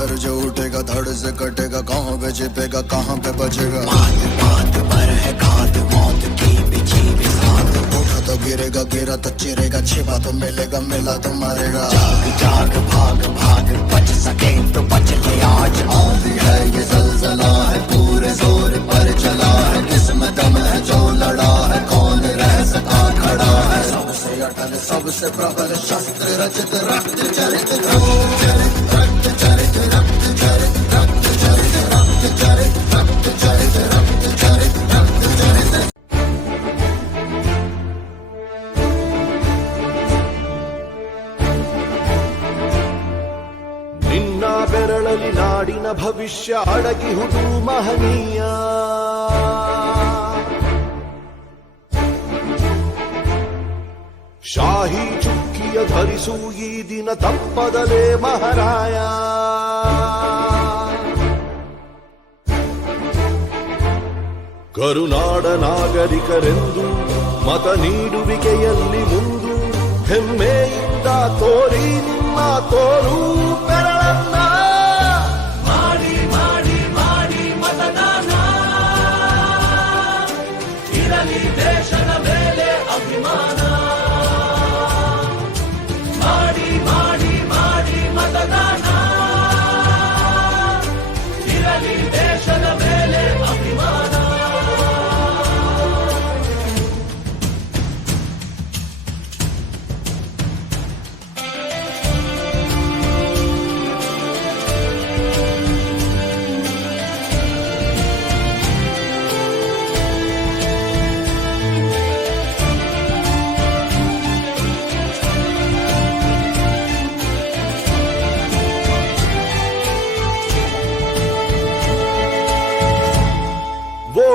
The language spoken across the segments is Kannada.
घर जो उठेगा धड़ से कटेगा कहाँ पे छिपेगा कहाँ पे बचेगा? उठा तो गिरेगा गिरा तो चिरेगा छिपा तो मिलेगा मिला तो मारेगा। जाग जाग भाग भाग बच सके तो बच ले आज। आंधी है ये से प्रबल शस्त्र रचित, रक्त चरित चरित, रक्त चरित रक्त चरित रक्त चरित रक्त चरित रक्त चरित रक्त चरित। रक्त चरित ನಾಡಿನ ಭವಿಷ್ಯ ಅಡಗಿ ಮಹನೀಯ ಶಾಹಿ ಚುಕ್ಕಿಯ ಧರಿಸು ಈ ದಿನ ತಪ್ಪದಲೇ ಮಹಾರಾಯ ಕರುನಾಡ ನಾಗರಿಕರೆಂದು ಮತ ನೀಡುವಿಕೆಯಲ್ಲಿ ಮುಂದು ಹೆಮ್ಮೆಯಿಂದ ತೋರಿ ನಿಮ್ಮ ತೋರು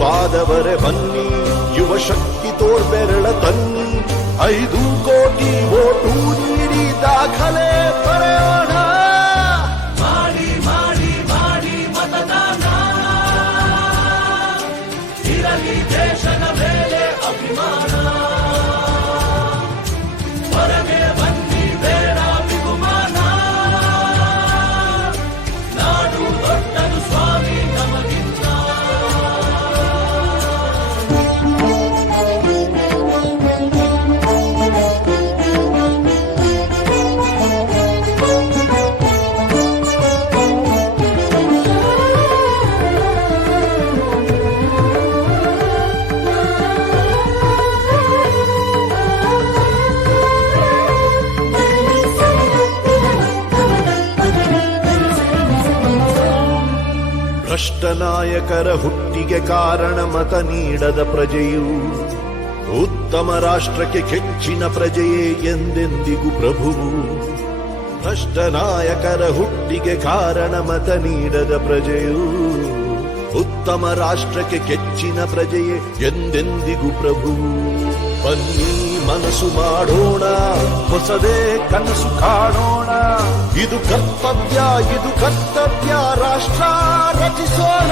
ಆದವರೆ ಬನ್ನಿ ಯುವ ಶಕ್ತಿ ತೋರ್ಬೆರಳ ತನ್ನಿ ಐದು ಕೋಟಿ ಓಟು ನೀಡಿ ದಾಖಲೆ. ಭ್ರಷ್ಟ ನಾಯಕರ ಹುಟ್ಟಿಗೆ ಕಾರಣ ಮತ ನೀಡದ ಪ್ರಜೆಯು ಉತ್ತಮ ರಾಷ್ಟ್ರಕ್ಕೆ ಕೆಚ್ಚಿನ ಪ್ರಜೆಯೇ ಎಂದೆಂದಿಗೂ ಪ್ರಭುವು. ಭ್ರಷ್ಟ ನಾಯಕರ ಹುಟ್ಟಿಗೆ ಕಾರಣ ಮತ ನೀಡದ ಪ್ರಜೆಯು ಉತ್ತಮ ರಾಷ್ಟ್ರಕ್ಕೆ ಕೆಚ್ಚಿನ ಪ್ರಜೆಯೇ ಎಂದೆಂದಿಗೂ ಪ್ರಭುವು. ಬನ್ನಿ ಮನಸ್ಸು ಮಾಡೋಣ, ಹೊಸದೇ ಕನಸು ಕಾಣೋಣ. ಇದು ಕರ್ತವ್ಯ ಇದು ಕರ್ತವ್ಯ ರಾಷ್ಟ್ರ ರಚಿಸೋಣ